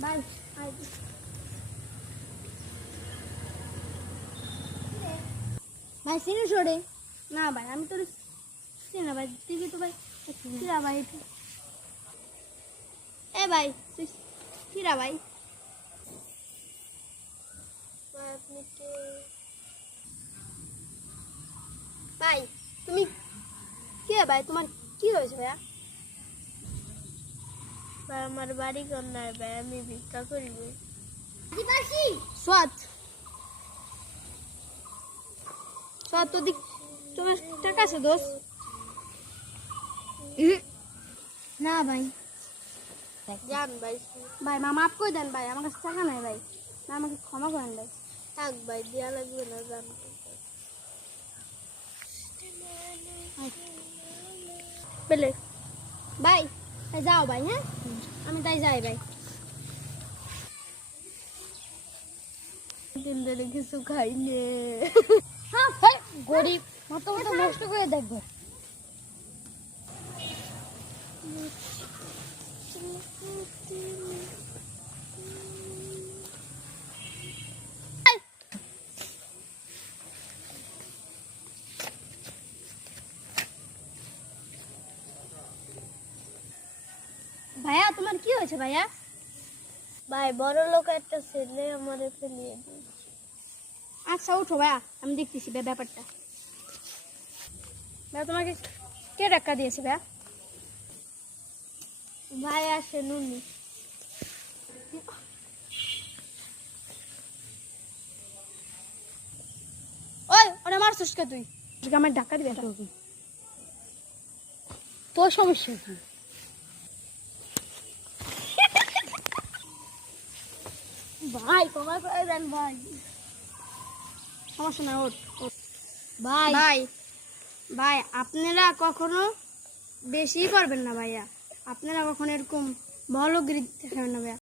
ভাই ভাই সিনে সরে না ভাই আমি তোর চিনি ভাই দিবি তো ভাই কিরা ভাই এ ভাই তুই কিরা ভাই আপনি কে ভাই তুমি কে ভাই তোমার কি হয়েছে ভাইয়া ভাই আমার বাড়ি কন্যায় ভাই আমি ভিক্ষা করিব আদিবাসী সোয়াদ সোয়াদ তো দিক তোমার টাকা আছে দোষ না ভাই জান ভাই ভাই মা মাফ করে দেন ভাই আমার কাছে টাকা নাই ভাই না আমাকে ক্ষমা করেন ভাই থাক ভাই দেওয়া লাগবে না জান পেলে ভাই যাও ভাই হ্যাঁ আমি তাই যাই ভাই দিন ধরে কিছু খাইনি হ্যাঁ গরিব মতো মতো নষ্ট করে দেখবো ভাইয়া তোমার কি হয়েছে ভাইয়া ভাই বড় লোক একটা ছেলে আমারে ফেলিয়ে দিয়েছে আচ্ছা উঠো ভাইয়া আমি দেখতেছি ব্যাপারটা ভাইয়া তোমাকে কে টাকা দিয়েছে ভাইয়া ভাই আসে নুনি ওই ওরে মারছিস কে তুই আমার ধাক্কা দিবে তোর সমস্যা কি ভাই তোমার করে দেন ভাই সমস্যা না ওঠ ভাই ভাই ভাই আপনারা কখনো বেশি করবেন না ভাইয়া আপনারা কখনো এরকম ভালো গিরি দেখাবেন না ভাইয়া